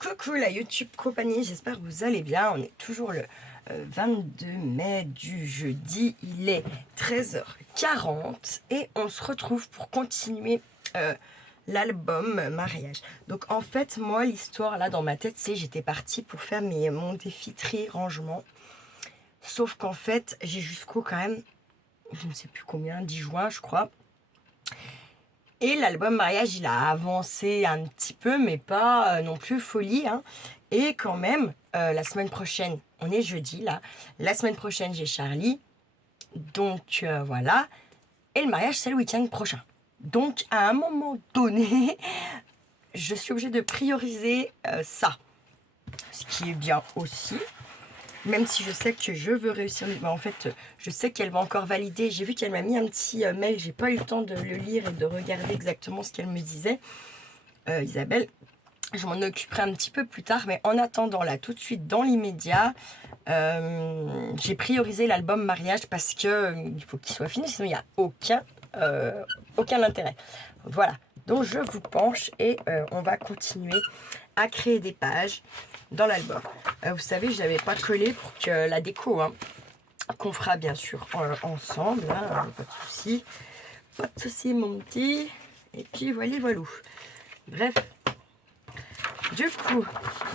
Coucou la YouTube compagnie, j'espère que vous allez bien. On est toujours le 22 mai du jeudi, il est 13h40 et on se retrouve pour continuer l'album mariage. Donc en fait moi l'histoire là dans ma tête c'est j'étais partie pour faire mon défi tri rangement. Sauf qu'en fait j'ai jusqu'au quand même, je ne sais plus combien, 10 juin je crois. Et l'album mariage, il a avancé un petit peu, mais pas non plus folie. Hein. Et quand même, la semaine prochaine, on est jeudi là, la semaine prochaine, j'ai Charlie. Donc voilà. Et le mariage, c'est le week-end prochain. Donc à un moment donné, je suis obligée de prioriser ça. Ce qui est bien aussi. Même si je sais que je veux réussir, en fait, je sais qu'elle va encore valider. J'ai vu qu'elle m'a mis un petit mail, j'ai pas eu le temps de le lire et de regarder exactement ce qu'elle me disait. Isabelle, je m'en occuperai un petit peu plus tard, mais en attendant, là, tout de suite, dans l'immédiat, j'ai priorisé l'album mariage parce que il faut qu'il soit fini, sinon il n'y a aucun intérêt. Voilà, donc je vous penche et on va continuer à créer des pages dans l'album. Vous savez, je n'avais pas collé pour que la déco, hein, qu'on fera bien sûr ensemble, hein, pas de souci mon petit. Et puis voilà. Bref, du coup,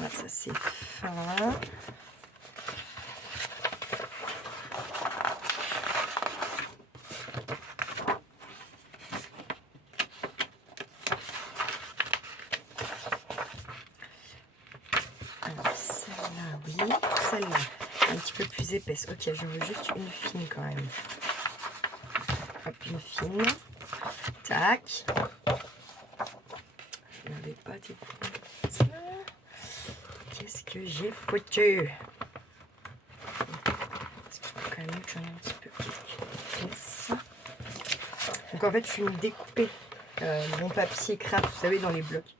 là, ça c'est fin. Celle-là, un petit peu plus épaisse. Ok, je veux juste une fine quand même. Hop, une fine. Tac. Je n'avais pas découpé. Qu'est-ce que j'ai foutu? Parce qu'il faut quand même que j'en ai un petit peu plus. Donc en fait, je suis venu découper mon papier craft, vous savez, dans les blocs.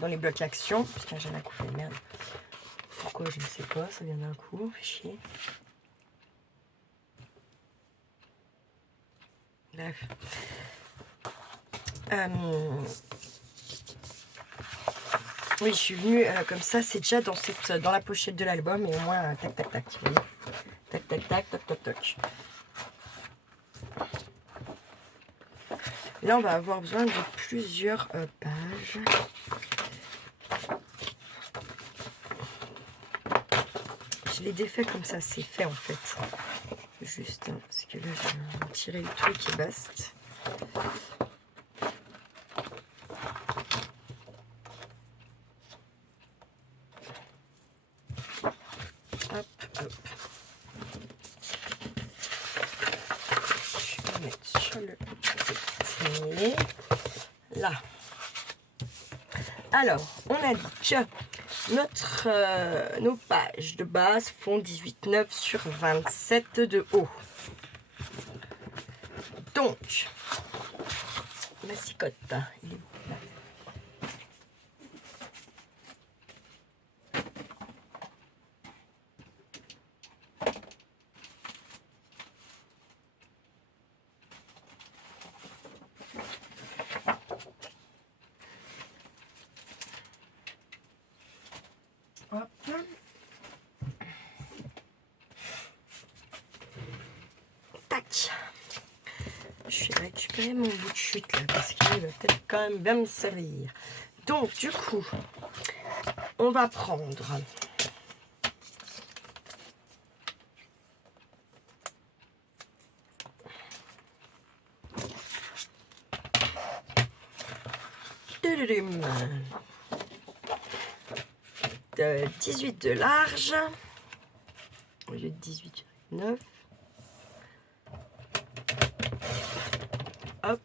Dans les blocs action, putain j'ai un coup de merde. Pourquoi je ne sais pas, ça vient d'un coup, fait chier. Bref. Oui, je suis venue comme ça, c'est déjà dans la pochette de l'album, et au moins tac tac tac, vous voyez. Tac tac tac, toc toc toc. Là on va avoir besoin de plusieurs pages. Je l'ai défait comme ça, c'est fait en fait. Juste, hein, parce que là j'ai tiré le truc et basta. Hop, hop. Je vais mettre sur le côté. Là. Alors, on a dit que nos pages de base font 18,9 sur 27 de haut. Donc, la cicotte, il est là. Hop. Tac. Je vais récupérer mon bout de chute là parce qu'il va peut-être quand même bien me servir. Donc du coup, on va prendre de 18 de large au lieu de 18,9. Hop.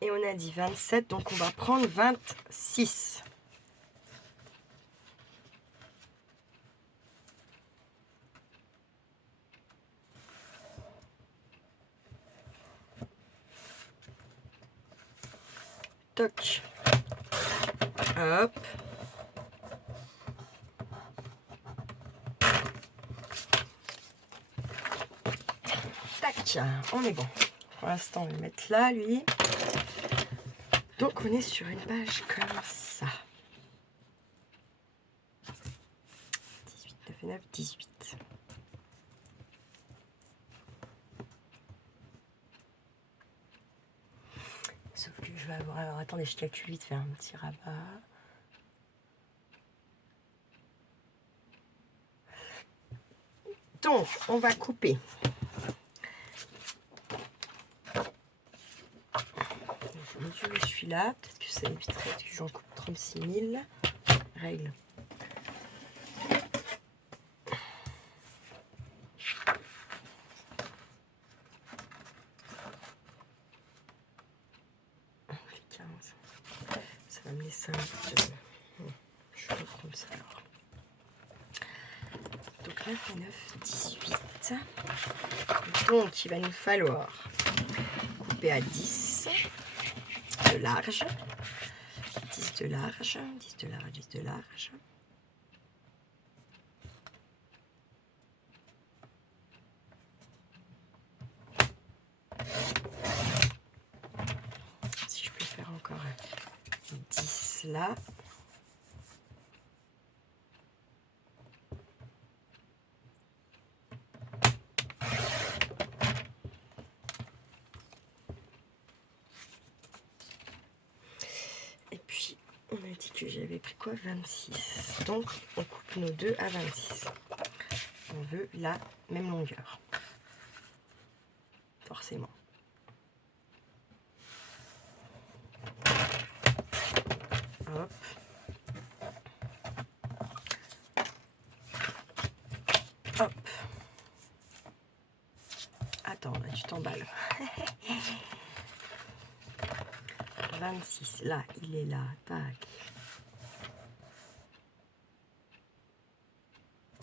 Et on a dit 27, donc on va prendre 26. Toc. Hop. Tac, on est bon. Pour l'instant, on va le mettre là, lui. Donc, on est sur une page comme ça. 18, 9 et 9, 18. Sauf que je vais avoir... Alors, attendez, je calcule vite, faire un petit rabat. Donc, on va couper. Je vais mesurer celui-là. Peut-être que ça éviterait que j'en coupe 36 000. Règle. Ça va me laisser un peu... Je vais reprendre ça alors. Donc 9 et 9, 18. Donc il va nous falloir couper à 10 de large. 10 de large, 10 de large, 10 de large. Si je peux faire encore 10 là. Et puis, on a dit que j'avais pris quoi? 26. Donc, on coupe nos deux à 26. On veut la même longueur. Forcément. Hop. Hop. Attends, là, tu t'emballes. 26, là, il est là. Tac.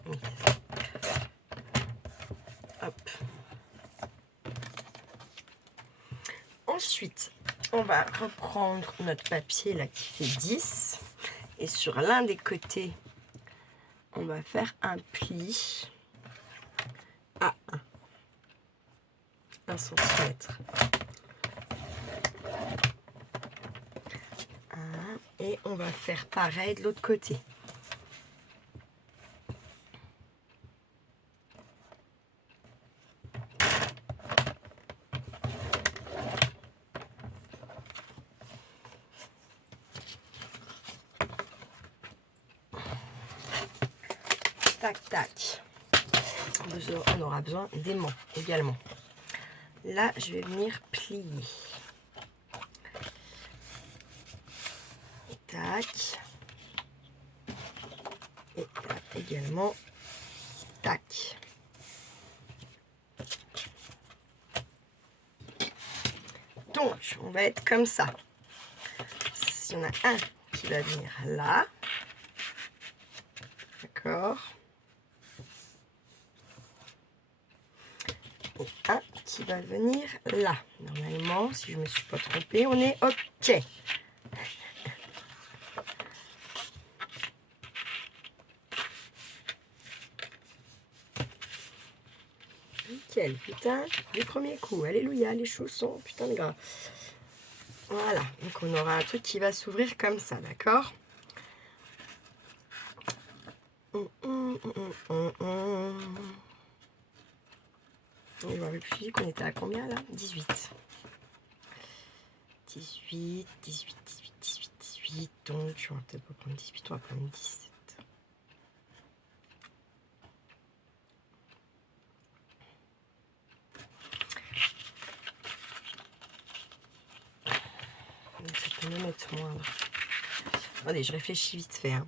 Oui. Hop. Ensuite, on va reprendre notre papier là qui fait 10. Et sur l'un des côtés, on va faire un pli à 1 cm. Et on va faire pareil de l'autre côté. Tac, tac. On aura besoin d'aimants également. Là, je vais venir plier. Tac. Et là également. Tac. Donc, on va être comme ça. Si on a un qui va venir là. D'accord. Et un qui va venir là. Normalement, si je ne me suis pas trompée, on est OK. Nickel, putain, du premier coup. Alléluia, les choux sont putain de gras. Voilà, donc on aura un truc qui va s'ouvrir comme ça, d'accord? Je me rappelle plus qu'on était à combien là? 18. 18, 18, 18, 18, 18. Donc, on va peut-être pas prendre 18, on va prendre 17. Ça peut même être moins. Attendez, je réfléchis vite fait. Hein.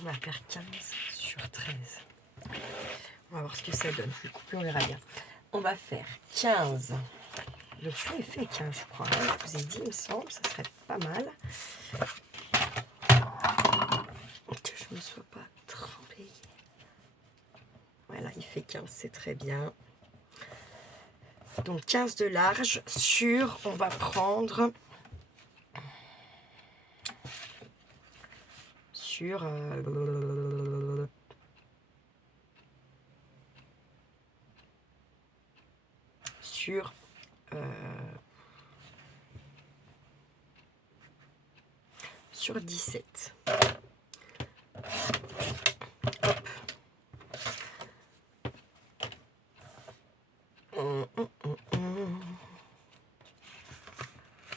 On va faire 15 sur 13. On va voir ce que ça donne. Je vais couper, on verra bien. On va faire 15. Le chou est fait 15, je crois. Je vous ai dit, il me semble, ça serait pas mal. Que je ne me sois pas trempée. Voilà, il fait 15, c'est très bien. Donc 15 de large sur, on va prendre sur sur 17.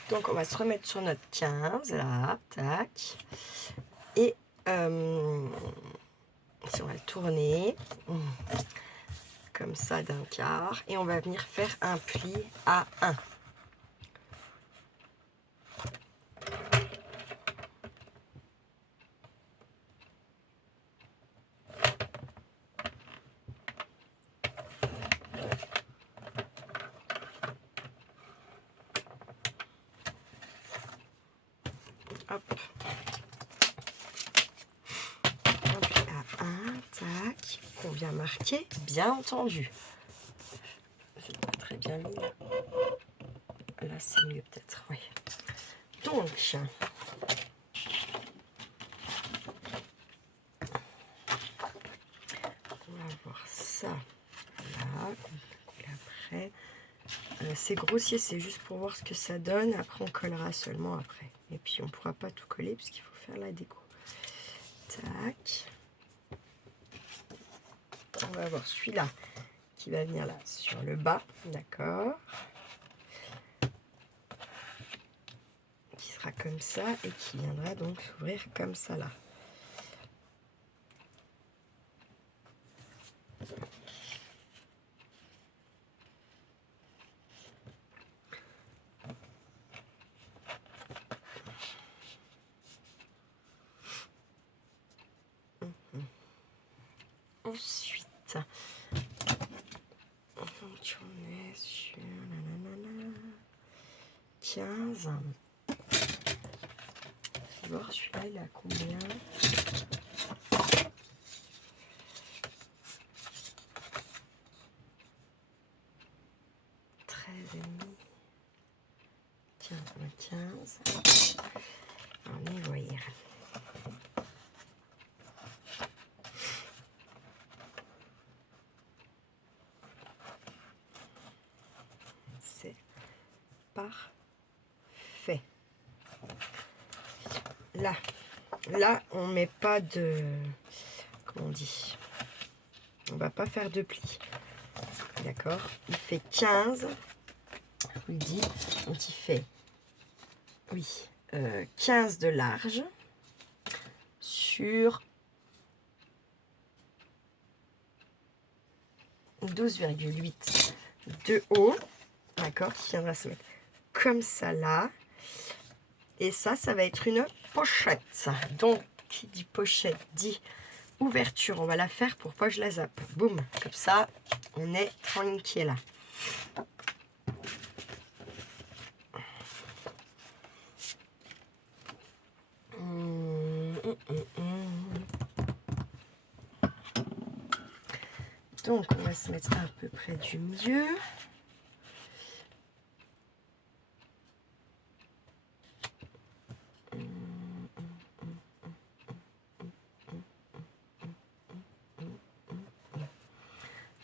Donc on va se remettre sur notre 15 là, tac. Et si on va le tourner comme ça d'un quart, et on va venir faire un pli à 1. Hop. Un pli à 1, tac, qu'on vient marquer, bien entendu. C'est pas très bien mis là. Là c'est mieux peut-être, oui. Donc, on va voir ça là. Et après, c'est grossier, c'est juste pour voir ce que ça donne. Après, on collera seulement après. Et puis, on ne pourra pas tout coller puisqu'il faut faire la déco. Tac. On va voir celui-là qui va venir là sur le bas, d'accord, qui sera comme ça et qui viendra donc s'ouvrir comme ça là. Ensuite, on est sur 15. On va voir celui-là, il a combien? Tiens, 15. On y voit. C'est parfait. Là, on met pas de... Comment on dit? On va pas faire de plis. D'accord? Il fait 15. Je vous le dis. Donc, il fait... Oui. 15 de large. Sur 12,8 de haut. D'accord? Qui viendra se mettre comme ça là. Et ça va être une pochette. Donc, qui dit pochette dit ouverture. On va la faire pour pas que je la zappe. Boum. Comme ça, on est tranquille là. Donc, on va se mettre à peu près du milieu.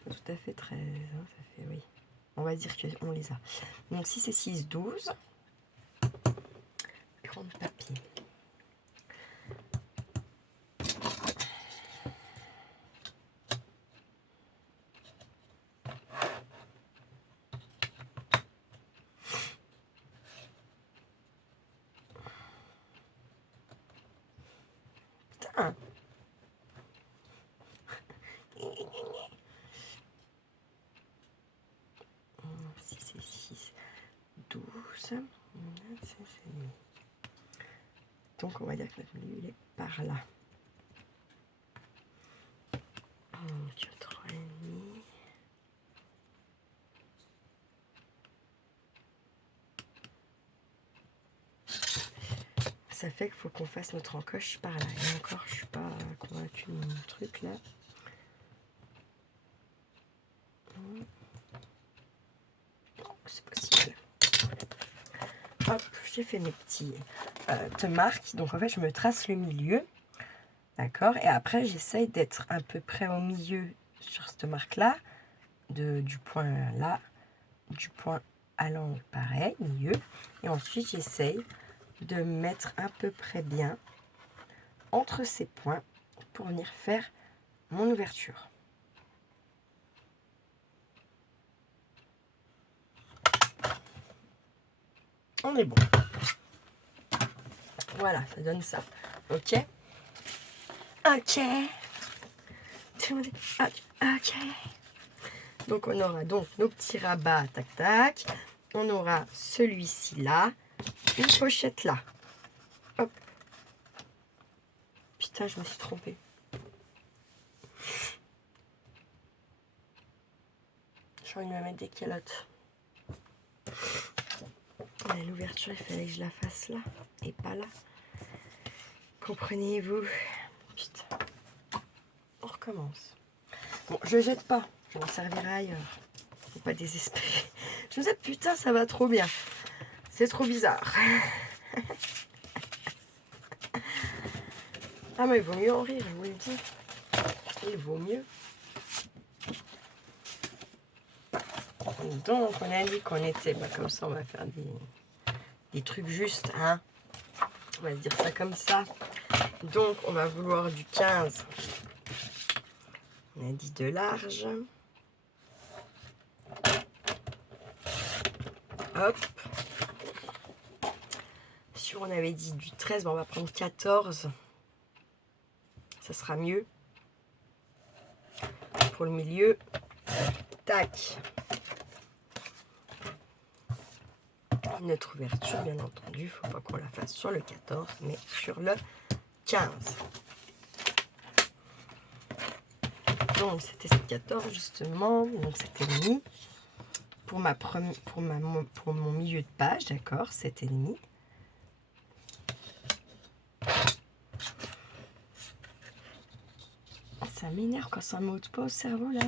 Tout à fait 13, hein, ça fait, oui. On va dire qu'on les a. Donc, si c'est 6, 12. Grande papier. Putain. Si c'est 6, 12. Donc, on va dire que notre milieu, il est par là. 3,5. Ça fait qu'il faut qu'on fasse notre encoche par là. Et encore, je suis pas convaincue de mon truc là. hop, j'ai fait mes petits marques. Donc en fait, je me trace le milieu. D'accord. Et après, j'essaye d'être à peu près au milieu sur cette marque-là. Du point là, du point à l'angle, pareil, milieu. Et ensuite, j'essaye de me mettre à peu près bien entre ces points pour venir faire mon ouverture. On est bon. Voilà, ça donne ça. Ok. Ok. Tout le monde est ok. Donc on aura donc nos petits rabats, tac tac. On aura celui-ci là. Une pochette là. Hop. Putain, je me suis trompée. J'ai envie de me mettre des calottes. L'ouverture, il fallait que je la fasse là et pas là. Comprenez-vous? Putain. On recommence. Bon, je jette pas. Je m'en servirai ailleurs. Faut pas désespérer. Je me disais, putain, ça va trop bien. C'est trop bizarre. Ah, mais il vaut mieux en rire, je vous le dis. Il vaut mieux. Donc, on a dit qu'on était, bah, comme ça, on va faire des trucs justes, hein. On va dire ça comme ça. Donc, on va vouloir du 15. On a dit de large. Hop. Si on avait dit du 13, ben on va prendre 14. Ça sera mieux. Pour le milieu. Tac. Notre ouverture, bien entendu, il ne faut pas qu'on la fasse sur le 14, mais sur le 15. Donc, c'était ce 14, justement. Donc, c'était demi. Pour mon milieu de page, d'accord, 7,5. Ça m'énerve quand ça ne m'ôte pas au cerveau, là.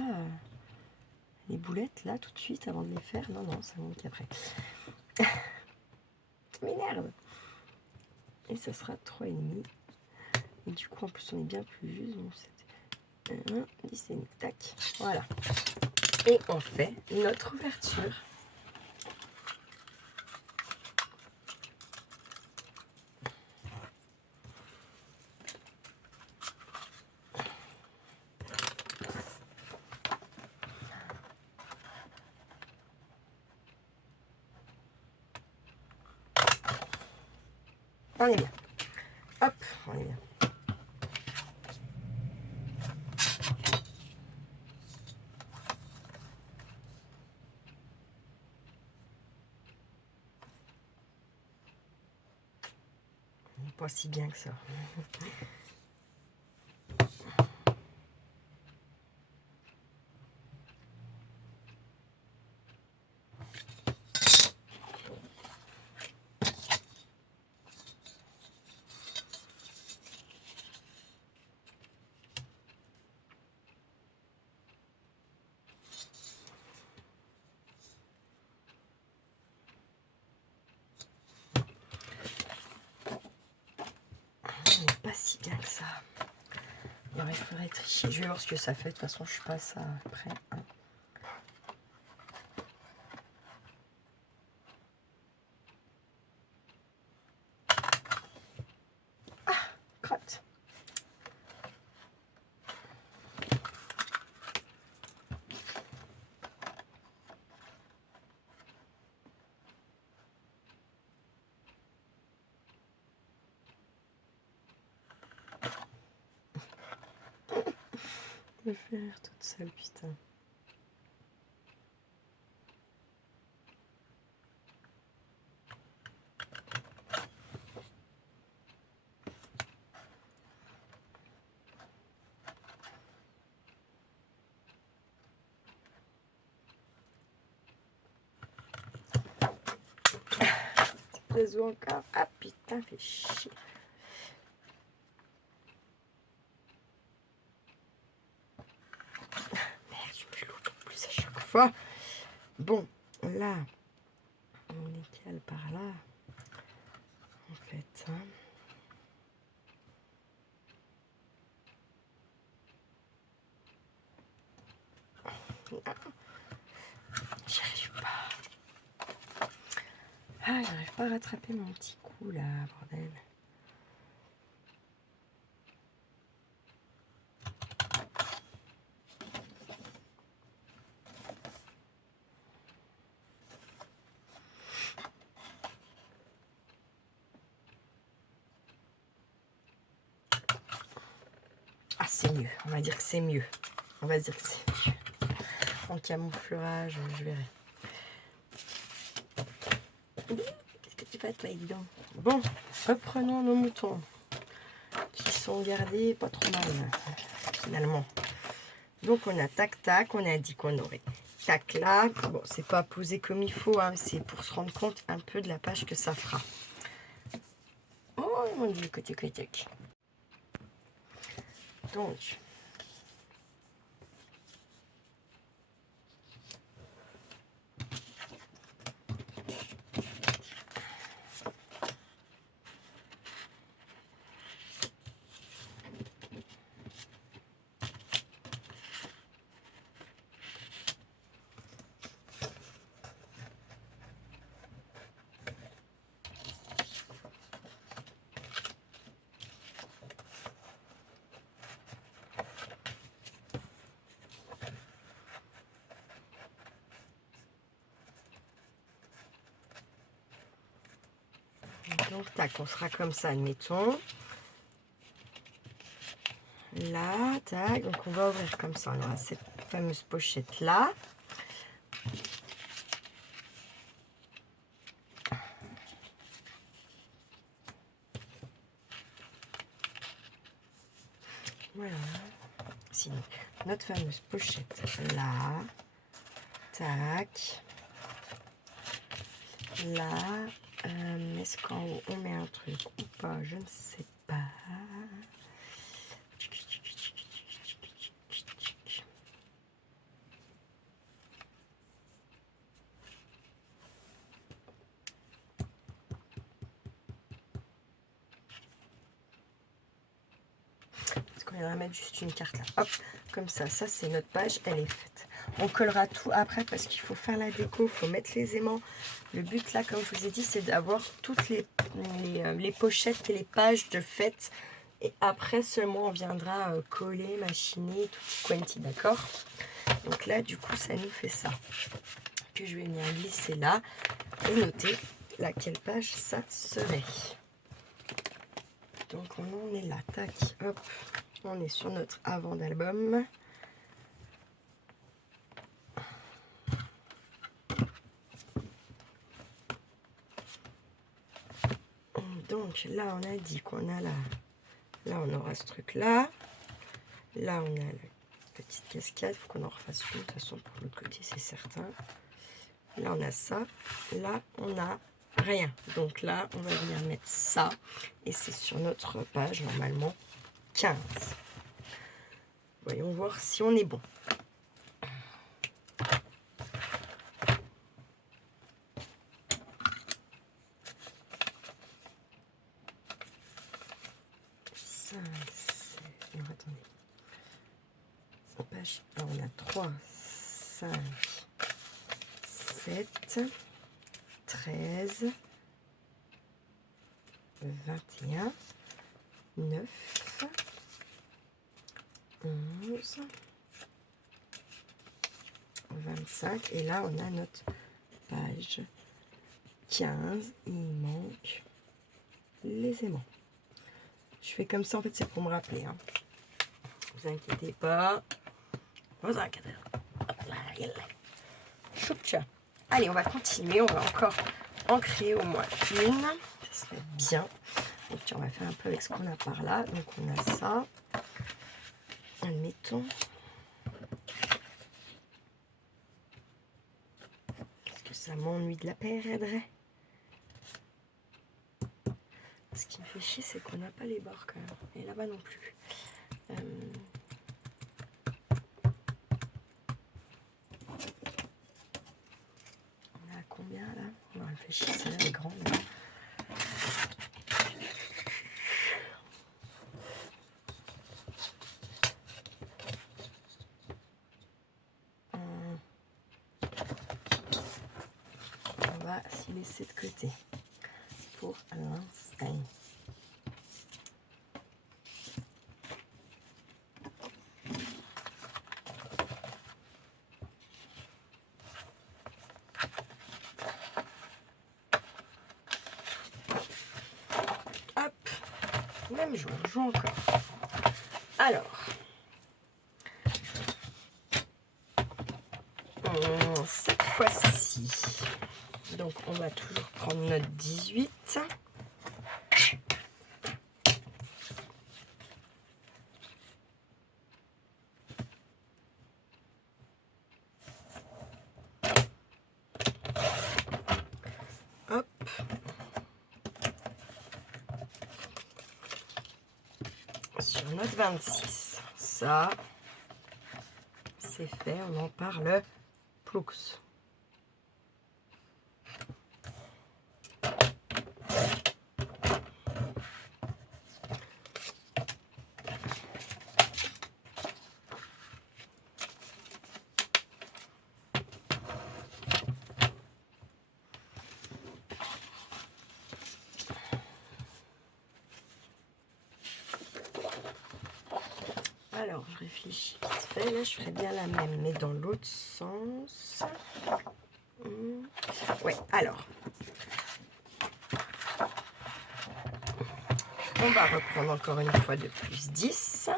Les boulettes, là, tout de suite, avant de les faire. Non, non, ça monte qu'après. Ça m'énerve. Et ça sera 3,5. Et du coup, en plus, on est bien plus juste. Donc, c'était 1, 10 et demi. Tac. Voilà. Et on fait notre ouverture. On est bien. Hop, on est bien. Pas si bien que ça. Pas si bien que ça. Il faudrait tricher. Je vais voir ce que ça fait. De toute façon, je suis pas ça près. Hein. Ah, crotte. Je vais faire toute seule, putain. Les os encore. Ah putain, fait chier. Merde, je me loupe en plus à chaque fois. Bon, là, on les cale par là. fait. Hein. J'y arrive pas. Ah, j'arrive pas à rattraper mon petit coup là, bordel. Ah, c'est mieux. On va dire que c'est mieux. On va dire que c'est mieux. En camouflage, je verrai. Qu'est-ce que tu fais, toi, dis donc? Bon, reprenons nos moutons. Qui sont gardés pas trop mal, finalement. Donc, on a tac-tac. On a dit qu'on aurait tac là. Bon, c'est pas posé comme il faut. Hein, c'est pour se rendre compte un peu de la page que ça fera. Oh, mon Dieu, côté. Donc... Donc, tac, on sera comme ça, admettons. Là, tac, donc on va ouvrir comme ça. On aura cette fameuse pochette là. Voilà. Sinon, notre fameuse pochette là. Tac. Là. Est-ce qu'en haut on met un truc ou pas? Je ne sais pas. Est-ce qu'on viendra mettre juste une carte là? Hop, comme ça c'est notre page, elle est faite. On collera tout après parce qu'il faut faire la déco, il faut mettre les aimants. Le but là, comme je vous ai dit, c'est d'avoir toutes les pochettes et les pages de fête. Et après seulement on viendra coller, machiner, tout quanti, d'accord? Donc là, du coup, ça nous fait ça. Que je vais venir glisser là et noter laquelle page ça serait. Donc on en est là, tac, hop, on est sur notre avant d'album. Donc là, on a dit qu'on a là, on aura ce truc là. Là, on a la petite cascade, il faut qu'on en refasse une, de toute façon pour l'autre côté, c'est certain. Là, on a ça. Là, on a rien. Donc là, on va venir mettre ça. Et c'est sur notre page, normalement, 15. Voyons voir si on est bon. Non, attendez. Page, alors on a 3, 5, 7, 13, 21, 9, 11, 25. Et là, on a notre page 15. Il manque les aimants. Je fais comme ça, en fait, c'est pour me rappeler. Hein. Ne vous inquiétez pas. Vous inquiétez pas. Choucha. Allez, on va continuer. On va encore en créer au moins une. Ça serait bien. Donc, on va faire un peu avec ce qu'on a par là. Donc, on a ça. Admettons. Est-ce que ça m'ennuie de la perdre? Ce qui me fait chier, c'est qu'on n'a pas les bords quand même. Et là-bas non plus. On a combien là? Non, elle fait chier, celle-là est grande. laisser de côté pour l'instant. Hop, même jour, je joue encore. Alors, cette fois-ci, donc on va toujours prendre notre 18. Hop. Sur notre 26. Ça, c'est fait, on en parle plus. Alors, je réfléchis vite fait. Là, je ferais bien la même, mais dans l'autre sens. Ouais, alors. On va reprendre encore une fois de plus 10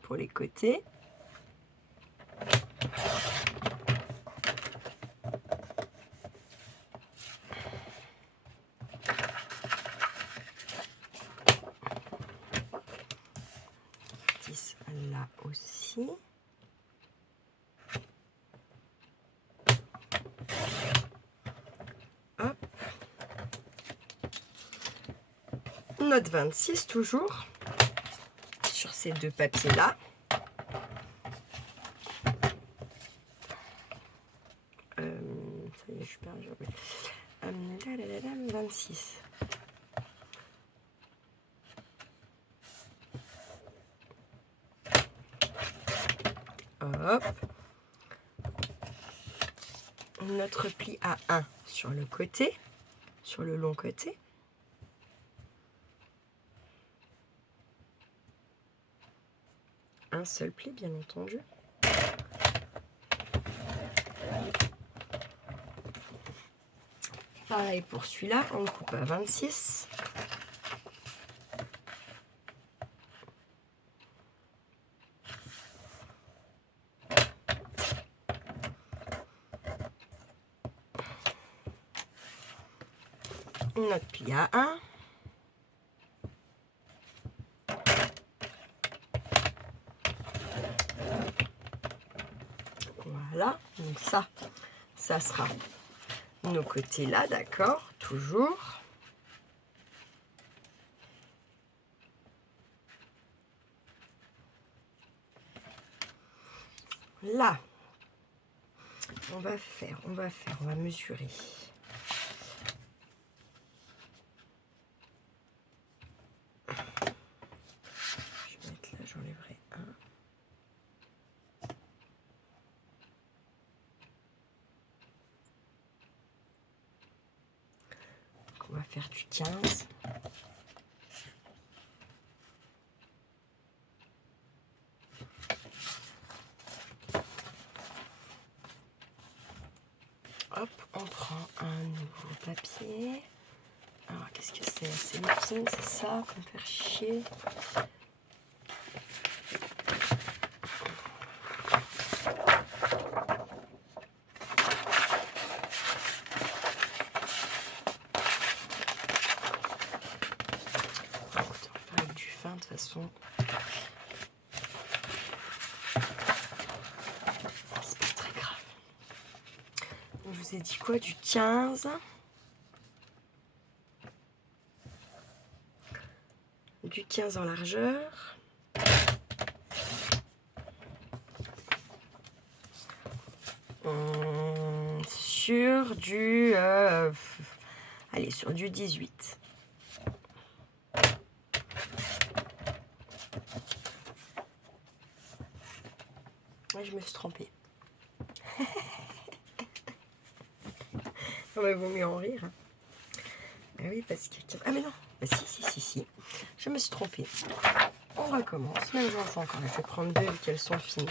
pour les côtés. Là aussi. Hop. Notre 26 toujours sur ces deux papiers là. Ça y est, je suis perdue. 26. Hop. Notre pli à 1 sur le côté, sur le long côté. Un seul pli, bien entendu. Pareil pour celui-là, on le coupe à 26. Notre pli à 1. Voilà, donc ça sera nos côtés là, d'accord, toujours. Là, on va mesurer. Je vais mettre là, j'enlèverai un. On va faire du 15. Hop, on prend un nouveau papier. Alors, qu'est-ce que c'est? C'est l'épine, c'est ça, pour me faire chier. Écoute, on va faire avec du fin, de toute façon. C'est pas très grave. Donc, je vous ai dit quoi? Du 15. Du 15 en largeur. Sur du allez, sur du 18. Ouais, je me suis trompée. Non, mais vaut mieux en rire. Hein. Ah oui, parce que... Ah mais non, bah, si. Je me suis trompée. On recommence. Même j'en fais encore. Je vais prendre 2 vu qu'elles sont finies.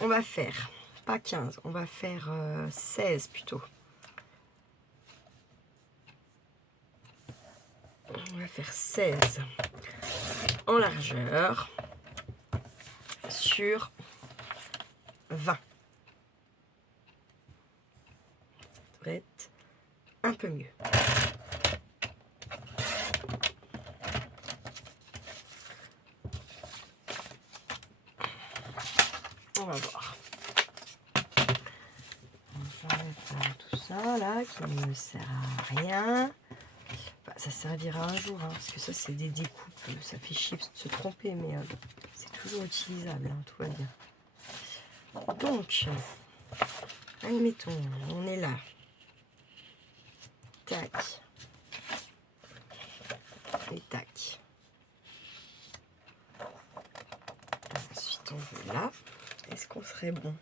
On va faire, pas 15, on va faire 16 plutôt. On va faire 16 en largeur sur 20. Ça devrait être un peu mieux. On va voir. J'enlève tout ça là qui ne me sert à rien. Bah, ça servira un jour, hein, parce que ça c'est des découpes, ça fait chier de se tromper, mais c'est toujours utilisable, hein, tout va bien. Donc, admettons, on est là. Tac. Et tac. Ensuite on veut là. Est-ce qu'on serait bon?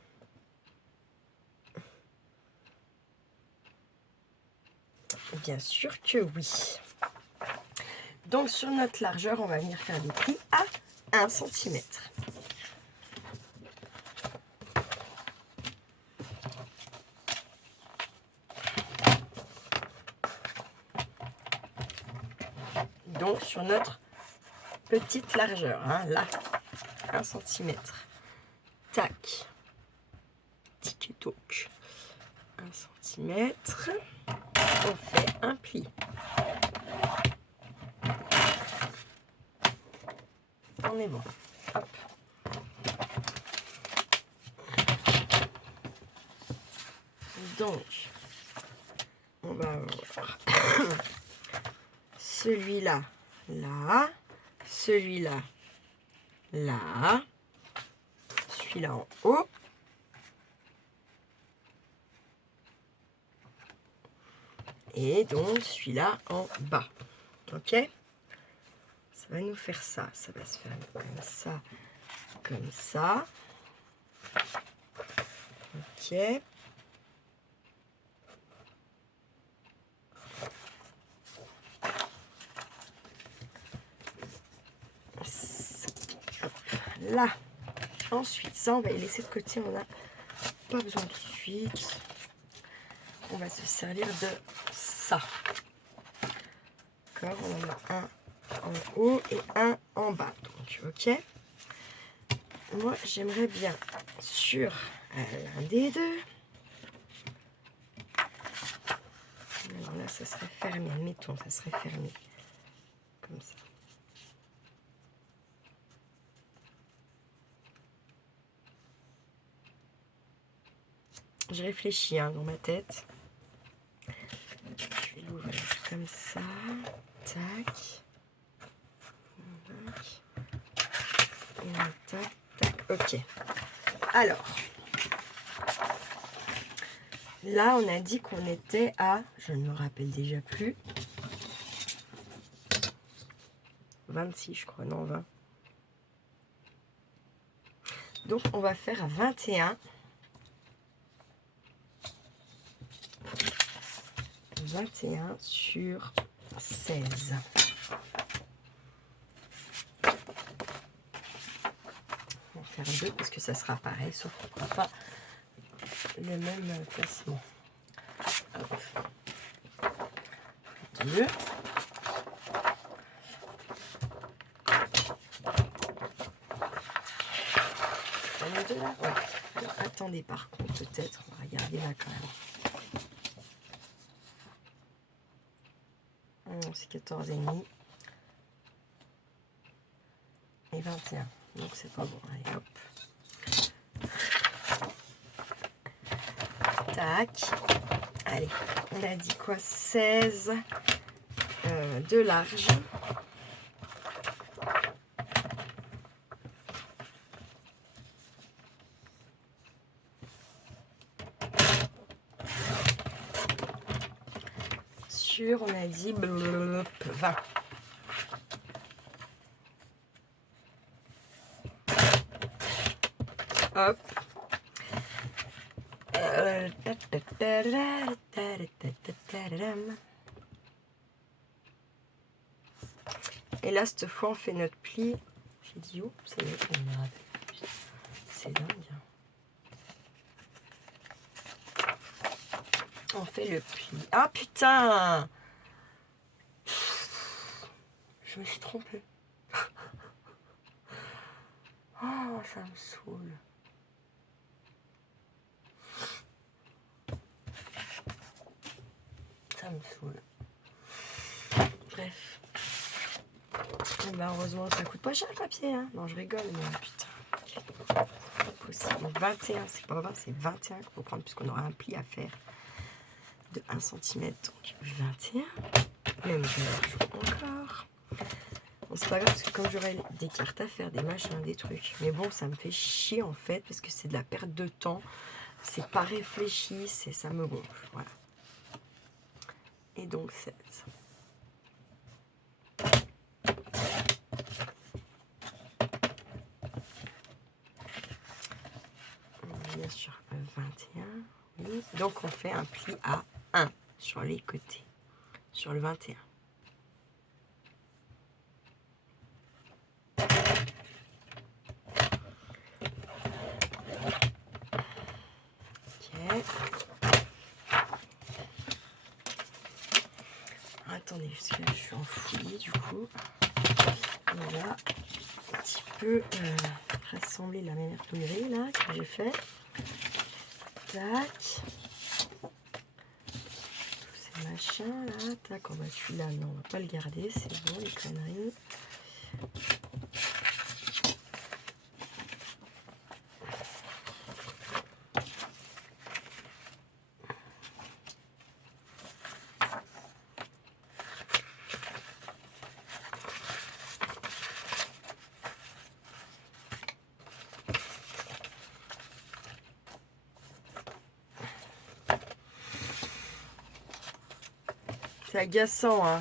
Bien sûr que oui. Donc sur notre largeur, on va venir faire des plis à 1 cm. Donc sur notre petite largeur, hein, là, 1 cm. Tac. Tic toc. 1 cm. On fait un pli. On est bon. Hop. Donc, on va avoir celui-là, là, celui-là, là, celui-là en haut. Et donc celui-là en bas. Ok? Ça va nous faire ça. Ça va se faire comme ça. Comme ça. Ok. Là. Ensuite, ça, on va les laisser de côté. On n'a pas besoin tout de suite. On va se servir de ça. D'accord, on en a un en haut et un en bas. Donc, ok. Moi, j'aimerais bien sur l'un des deux. Alors là, ça serait fermé. Admettons, ça serait fermé. Comme ça. Je réfléchis hein, dans ma tête. Je vais l'ouvrir comme ça. Tac. Tac. Tac. Ok. Alors. Là, on a dit qu'on était à, je ne me rappelle déjà plus, 26, je crois, non, 20. Donc, on va faire 21. 21 sur 16. On va faire 2 parce que ça sera pareil, sauf qu'on ne fera pas le même placement. 2. On est 2 là? Ouais. Alors, attendez, par contre, peut-être, on va regarder là quand même. C'est 14,5 et 21. Donc c'est pas bon. Allez hop. Tac. Allez, on a dit quoi? 16 de large. Sur, on a dit 20. Hop. Et là, cette fois, on fait notre pli. J'ai dit où? Ça y est, je me rappelle. C'est dingue. On fait le pli. Ah putain! Je me suis trompée. Oh, ça me saoule. Ça me saoule. Bref. Et ben heureusement, ça coûte pas cher le papier. Hein. Non, je rigole, mais putain. C'est pas possible. Donc 21, c'est pas 20, c'est 21 qu'il faut prendre, puisqu'on aura un pli à faire de 1 cm. Donc 21. Même encore. Bon, c'est pas grave, parce que comme j'aurai des cartes à faire, des machins, des trucs. Mais bon, ça me fait chier en fait, parce que c'est de la perte de temps. C'est pas réfléchi, ça me gonfle. Voilà. Et donc 16. Bien sûr, 21. Oui. Donc on fait un pli à 1 sur les côtés, sur le 21. Ok. Attendez, parce que je suis en fouillis du coup. On va un petit peu rassembler la mémerdolerie là que j'ai fait. Tac. Tous ces machins là. Tac, on va celui-là, non, on va pas le garder, c'est bon les conneries. C'est agaçant, hein,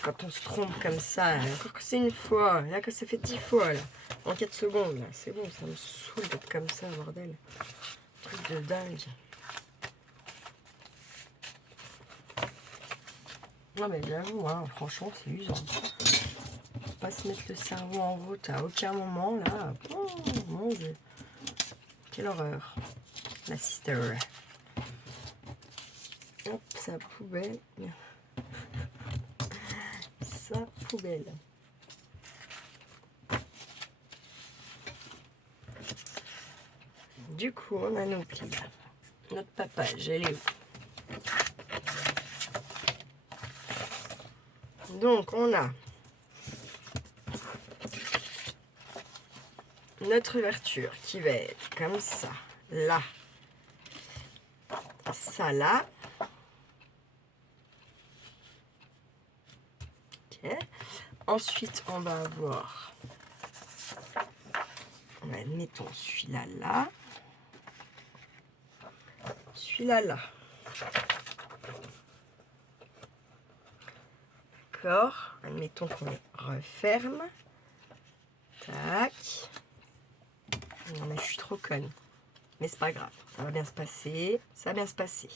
quand on se trompe comme ça. Encore que c'est une fois, là que ça fait 10 fois, là. En 4 secondes, là. C'est bon, ça me saoule d'être comme ça, bordel. Truc de dingue. Non mais j'avoue, hein, franchement, c'est usant. Faut pas se mettre le cerveau en route à aucun moment, là. Oh, mon Dieu. Quelle horreur. La sister. Hop, sa poubelle. Sa poubelle. Du coup, on a nos plis. Notre papage, elle est où? Donc, on a notre ouverture qui va être comme ça, là, ça, là. Ok. Ensuite, on va avoir, admettons, celui-là, là. Celui-là, là. D'accord. Admettons qu'on les referme. Tac. Non, mais je suis trop conne. Mais c'est pas grave. Ça va bien se passer. Ça va bien se passer.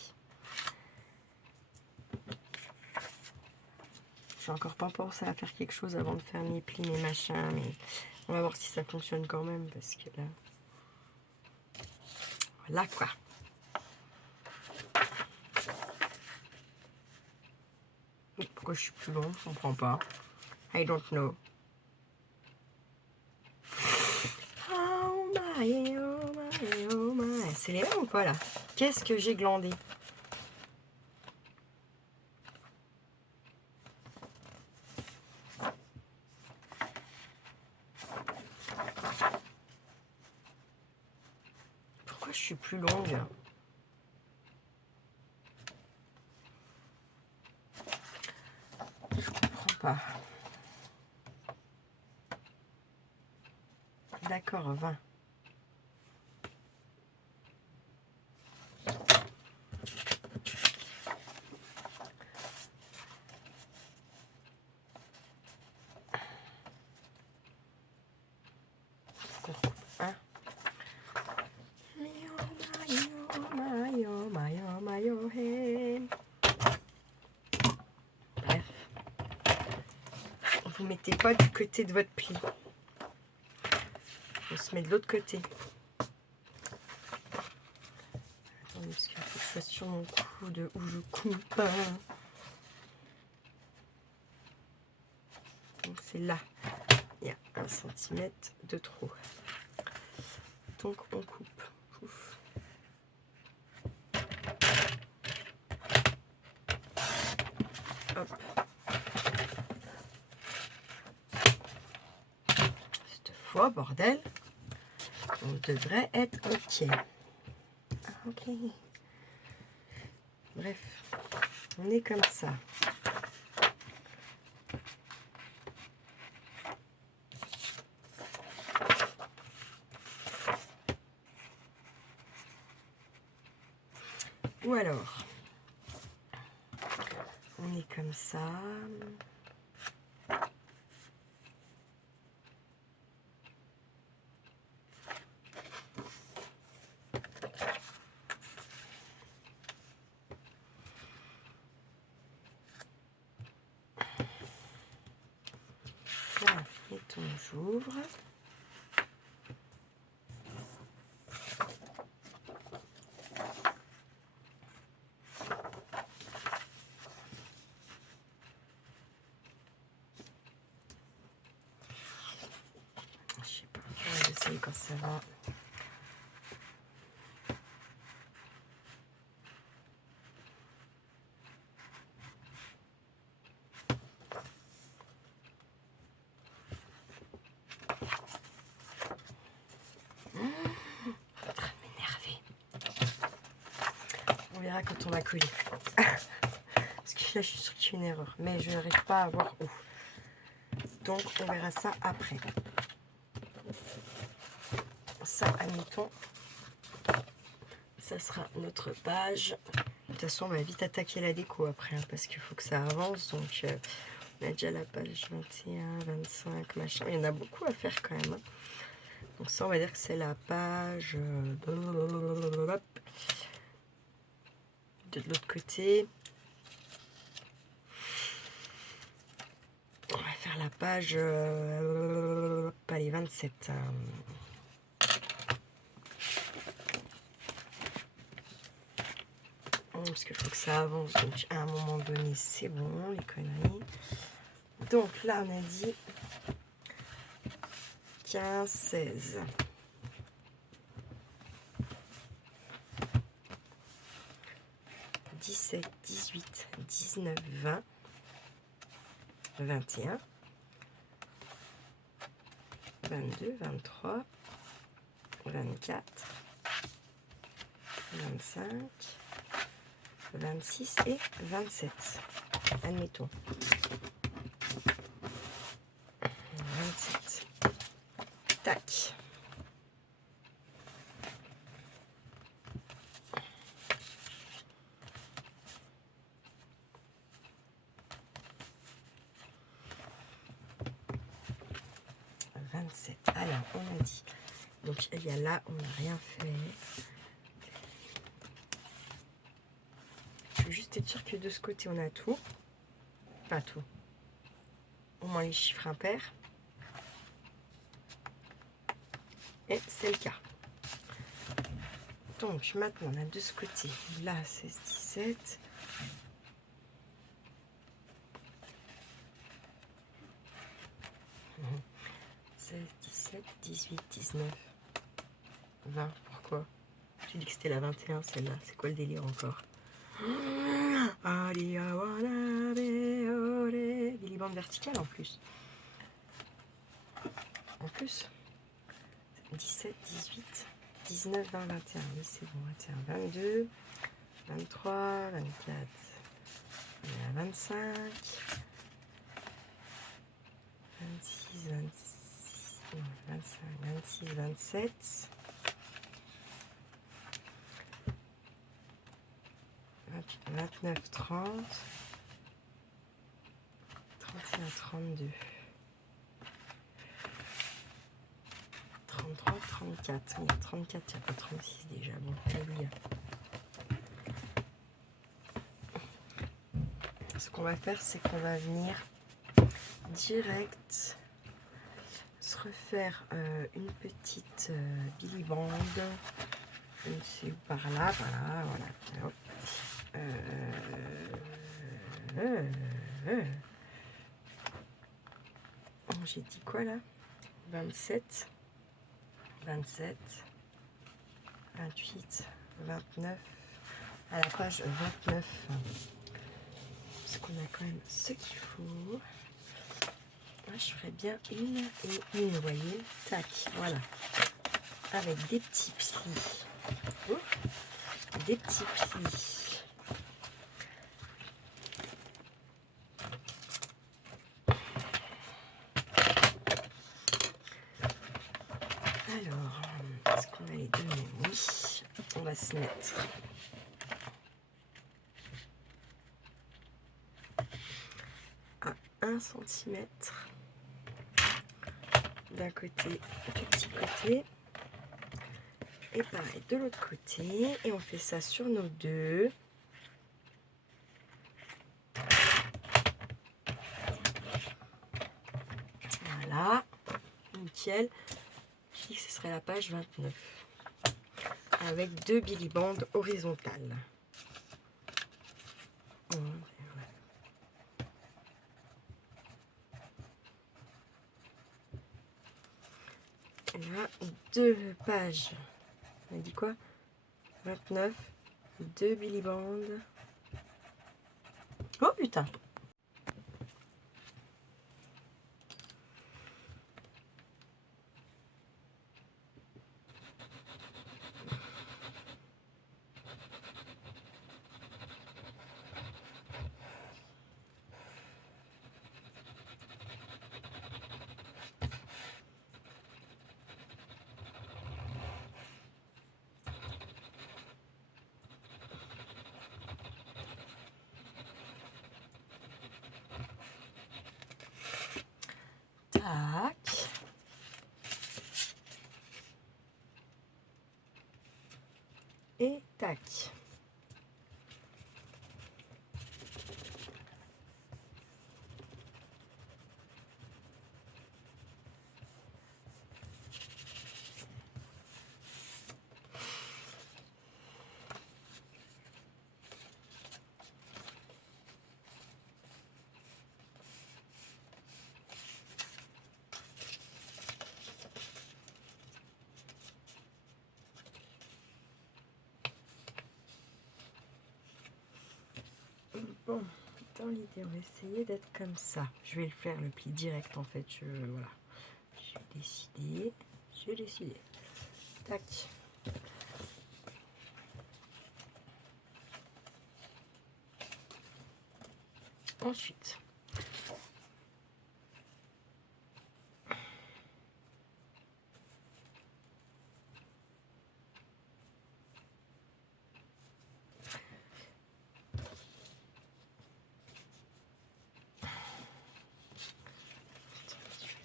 J'ai encore pas pensé à faire quelque chose avant de faire mes plis, mes machins. Mais on va voir si ça fonctionne quand même. Parce que là... Voilà quoi. Pourquoi je suis plus long? Je comprends pas. I don't know. Oh my, oh my, oh my. C'est les mêmes ou pas là? Qu'est-ce que j'ai glandé? Pourquoi je suis plus longue? Je comprends pas. D'accord, 20. Hein? Oh my, oh my, oh my, oh my, oh hey. vous mettez pas du côté de votre pli. On se met de l'autre côté. Attendez, parce qu'il faut que je sois sur mon coude où je coupe. Donc c'est là. Il y a 1 cm de trop. Donc on coupe. Pouf. Hop. Cette fois, bordel, on devrait être ok. Ok. Bref, on est comme ça. Ou alors, on est comme ça. Voilà, mettons, j'ouvre. Je sais pas, j'essaye quand ça va. On verra quand on va coller. Parce que là, je suis sûre qu'il y a une erreur. Mais je n'arrive pas à voir où. Donc, on verra ça après. Ça, admettons, ça sera notre page. De toute façon, on va vite attaquer la déco après. Hein, parce qu'il faut que ça avance. Donc, on a déjà la page 21, 25, machin. Il y en a beaucoup à faire quand même. Hein. Donc ça, on va dire que c'est la page... de l'autre côté. On va faire la page... allez, 27. Parce qu'il faut que ça avance. Donc, à un moment donné, c'est bon, les conneries. Donc, là, on a dit 15, 16. 17, 18, 19, 20, 21, 22, 23, 24, 25, 26 et 27. Admettons. 27. Tac. Alors, on a dit. Donc, il y a là, on n'a rien fait. Je veux juste être sûre que de ce côté, on a tout. Pas tout. Au moins les chiffres impairs. Et c'est le cas. Donc, maintenant, on a de ce côté. Là, 16, 17. Mmh. 16, 17, 18, 19, 20. Pourquoi? J'ai dit que c'était la 21, celle-là. C'est quoi le délire encore? Il y a les bandes verticales en plus. En plus. 17, 18, 19, 20, 21. Oui, c'est bon. 21, 22, 23, 24, 25, 26, 26, 27, 29, 30, 31, 32, 33, 34. Il y a 34, il n'y a pas 36 déjà. Bon, alléluia. Ce qu'on va faire, c'est qu'on va venir direct se refaire une petite Billy Band. Je ne sais où, par là, voilà. Hop. Oh, j'ai dit quoi là? 27, 27, 28, 29, à la page 29. Parce qu'on a quand même ce qu'il faut. Moi, je ferais bien une et une, vous voyez. Tac, voilà. Avec des petits plis. Oh, des petits plis. Alors, est-ce qu'on a les deux mêmes? Oui, on va se mettre à 1 cm d'un côté, du petit côté, et pareil de l'autre côté, et on fait ça sur nos deux. Voilà, nickel. Je dis que ce serait la page 29 avec 2 Billy Bands horizontales. Et là, 2 pages. On a dit quoi? 29, 2 Billy Bands. Oh putain! Tac. Et tac. Bon, dans l'idée, on va essayer d'être comme ça. Je vais le faire le pli direct en fait. Voilà. J'ai décidé. Tac. Ensuite,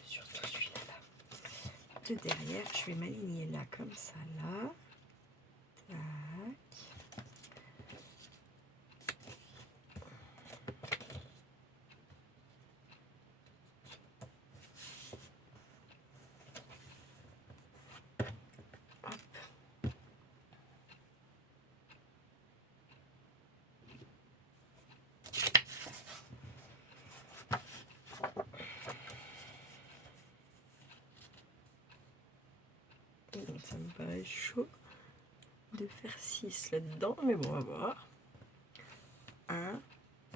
surtout celui-là là. De derrière, je vais m'aligner là comme ça là. Tac. Donc ça me paraît chaud de faire 6 là-dedans, mais bon, on va voir. 1,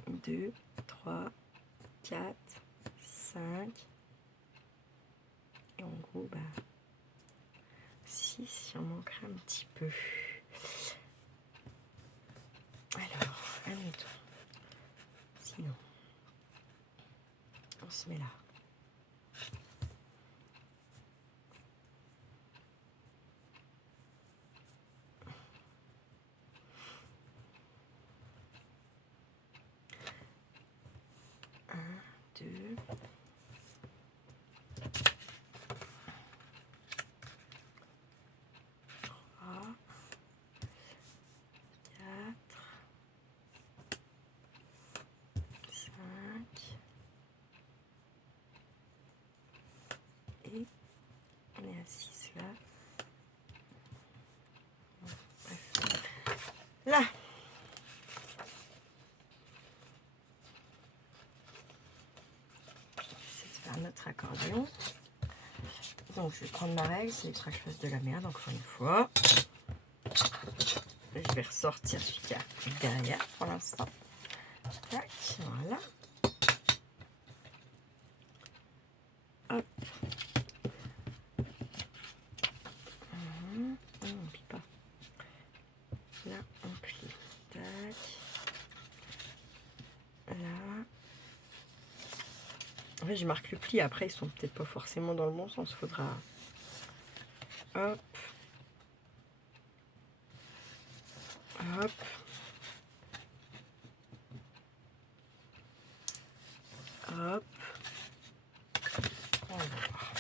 2, 3, 4, 5. Et en gros, 6, il en manquerait un petit peu. Alors, admettons. Sinon, on se met là. Deux. Trois. 4. 5. Là. J'essaie de faire notre accordéon. Donc je vais prendre ma règle, c'est extra que je fasse de la merde encore une fois. Je vais ressortir celui qui est derrière pour l'instant. Tac, voilà. Hop. On plie pas. Là, on plie. Tac. Là. En fait, je marque le pli. Après, ils sont peut-être pas forcément dans le bon sens. Faudra. Hop. Hop. Hop. On va voir.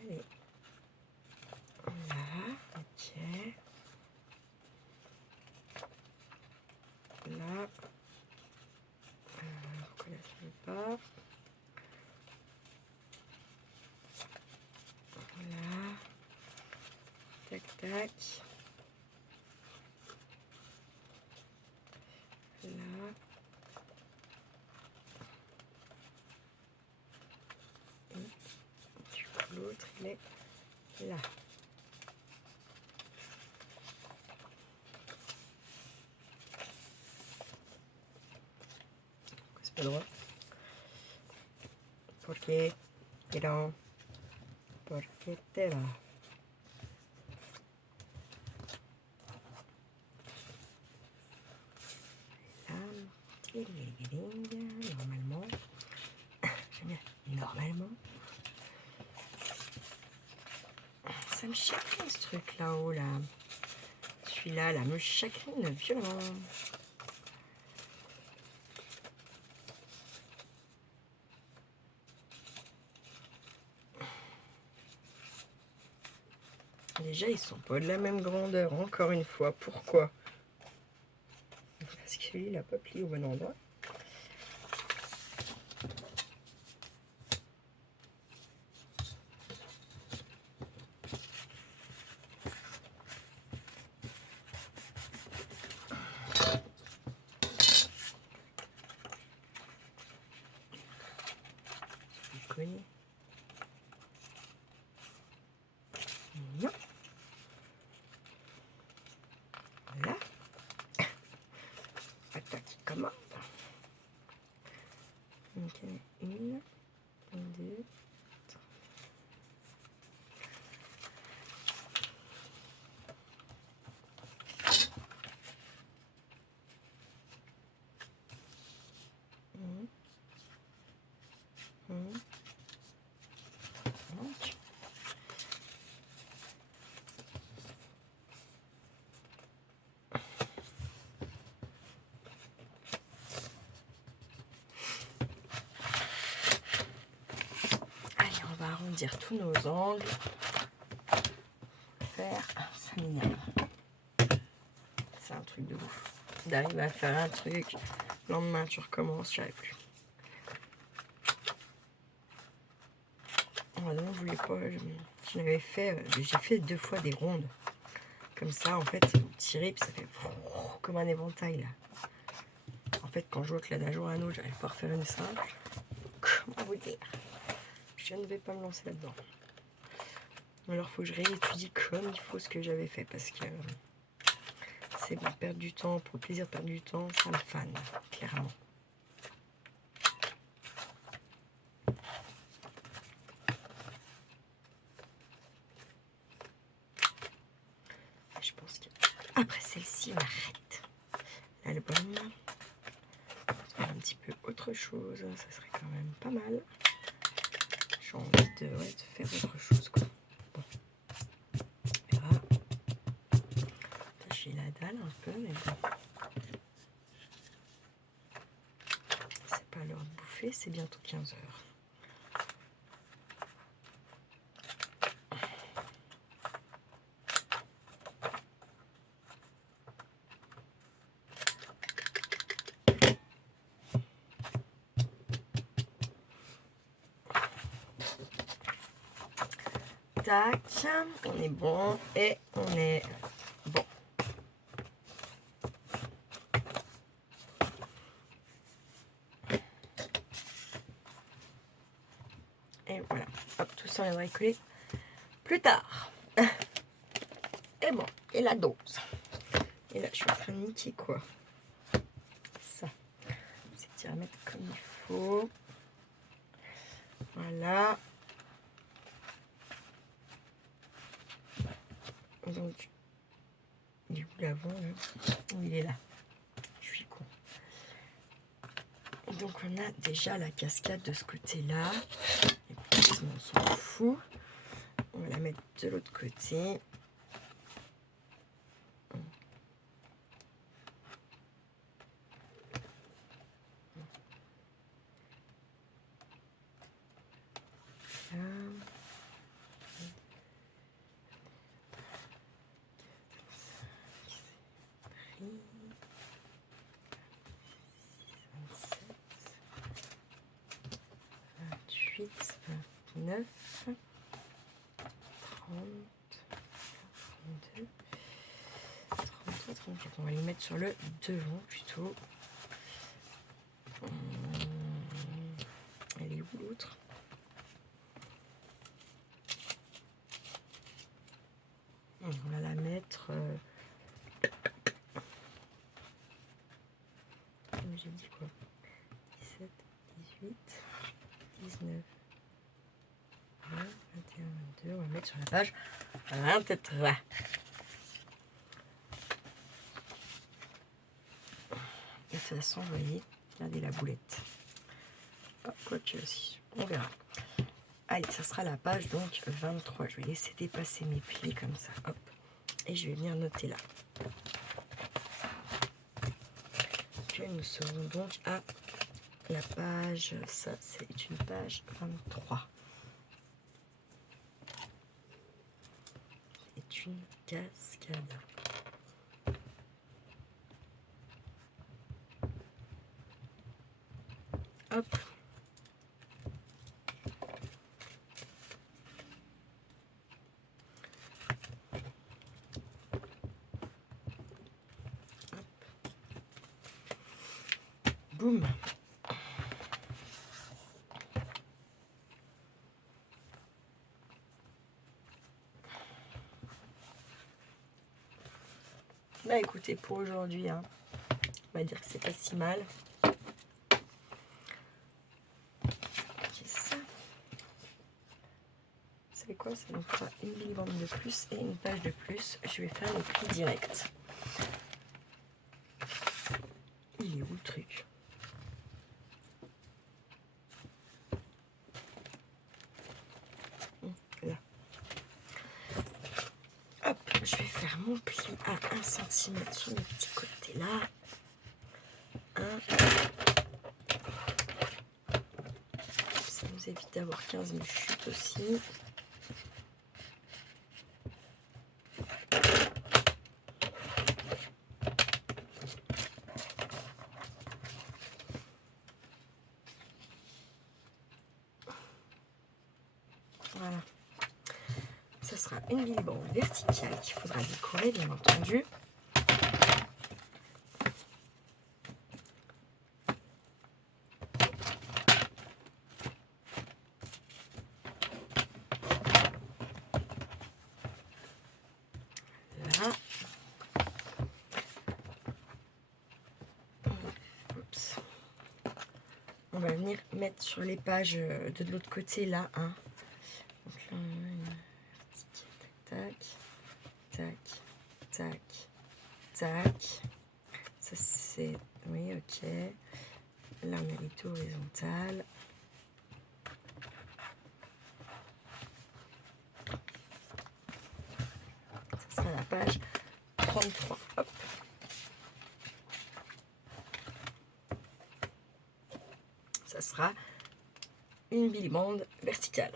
Allez. Là, ok. Là. Pourquoi là ça ne veut pas? Là. Tac, tac. Là. Et du coup, l'autre, il est là. C'est pas droit. Porque non. Porque te va. Normalement. J'aime bien. Normalement. Ça me chagrine ce truc là-haut là. Celui-là là me chagrine violemment. Déjà ils sont pas de la même grandeur. Encore une fois. Pourquoi? Parce que lui il n'a pas plié au bon endroit. Non. Là. Attaque commande. Donc, une, deux, trois. Donc. Allez, on va arrondir tous nos angles. Ça m'énerve. C'est un truc de ouf. D'arriver à faire un truc, le lendemain tu recommences, j'arrive plus. Non, je voulais pas. Je l'avais fait. J'ai fait 2 fois des rondes. Comme ça, en fait, vous tirez, puis ça fait comme un éventail là. En fait, quand je vois que là d'un jour à un autre, j'arrive pas à refaire une simple. Comment vous dire? Je ne vais pas me lancer là-dedans. Alors, faut que je réétudie comme il faut ce que j'avais fait parce que c'est pour perdre du temps, pour le plaisir de perdre du temps, ça me fane, clairement. Je pense qu'après celle-ci, on arrête l'album. Faire un petit peu autre chose, ça serait quand même pas mal. J'ai envie de faire autre chose, quoi. Bon. On verra. J'ai la dalle un peu, mais bon. C'est pas l'heure de bouffer. et c'est bientôt 15 heures. Tac, on est bon et on est bon. Et voilà, hop, tout ça on viendra coller plus tard. Et bon, et la dose. Et là, je suis en train de niquer quoi. Ça, c'est à mettre comme il faut. Voilà. Donc, il est où l'avant là? Il est là. Je suis con. Donc, on a déjà la cascade de ce côté-là. On s'en fout. On va la mettre de l'autre côté. Là. 28, 29, 30, 32, 33, 34. On va les mettre sur le devant plutôt. Elle est où l'autre? On va la mettre... comme j'ai dit quoi? 17, 18, 19, 20, 21, 22. On va mettre sur la page 23. De toute façon, vous voyez, regardez la boulette. Hop, quoi que aussi, on verra. Allez, ça sera la page donc 23. Je vais laisser dépasser mes plis comme ça. Hop. Et je vais venir noter là. Que nous serons donc à la page, ça c'est une page 23. C'est une cascade. Hop. Boum. Bah écoutez, pour aujourd'hui, hein, on va dire que c'est pas si mal. J'ai ça. Vous savez quoi? Ça nous fera une bille-bande de plus et une page de plus. Je vais faire les plis directs. Il est où le truc? Là. Hop, je vais faire mon pli à 1 cm sur mes petits côtés là. Ça nous évite d'avoir 15 000 chutes aussi. Voilà. Ça sera une bille-bande verticale qu'il faudra décorer, bien entendu. Là. Oups. On va venir mettre sur les pages de l'autre côté là. Hein. Donc là, on a une tac, tac, tac, tac. Ça c'est... Oui, ok. Là, on a les deux horizontales. Ça sera la page 33. Hop. Ça sera fera une bille-bande verticale.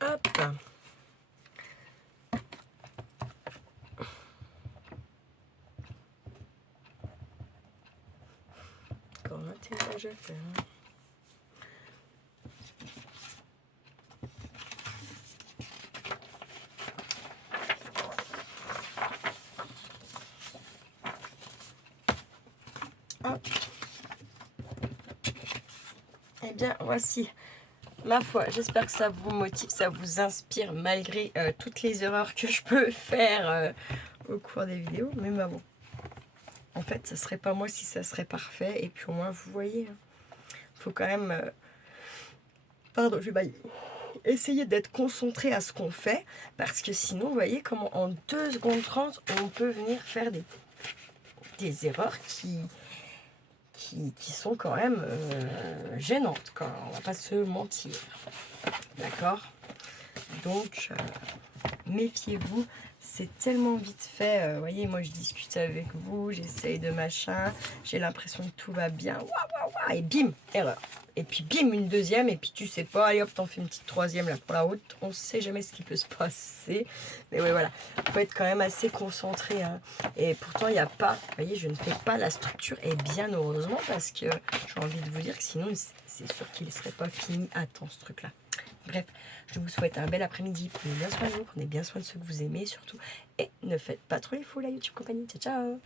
Hop. Encore un tirage à faire. Hop. Eh bien, voici. Ma foi, j'espère que ça vous motive, ça vous inspire malgré toutes les erreurs que je peux faire au cours des vidéos. Mais bah bon, en fait, ça serait pas moi si ça serait parfait. Et puis au moins, vous voyez, faut quand même... pardon, je vais bailler. Essayer d'être concentré à ce qu'on fait. Parce que sinon, vous voyez comment en 2 secondes 30, on peut venir faire des erreurs qui sont quand même gênantes, quand on va pas se mentir. D'accord? Donc, méfiez-vous, c'est tellement vite fait. Vous voyez, moi je discute avec vous, j'essaye de machin, j'ai l'impression que tout va bien, et bim, erreur. Et puis bim, une deuxième, et puis tu sais pas, allez hop, t'en fais une petite troisième là pour la haute. On sait jamais ce qui peut se passer. Mais ouais, voilà, faut être quand même assez concentré. Hein. Et pourtant, il n'y a pas, vous voyez, je ne fais pas la structure, et bien heureusement, parce que j'ai envie de vous dire que sinon, c'est sûr qu'il ne serait pas fini à temps ce truc-là. Bref, je vous souhaite un bel après-midi. Prenez bien soin de vous, prenez bien soin de ceux que vous aimez surtout. Et ne faites pas trop les fous la YouTube compagnie. Ciao, ciao!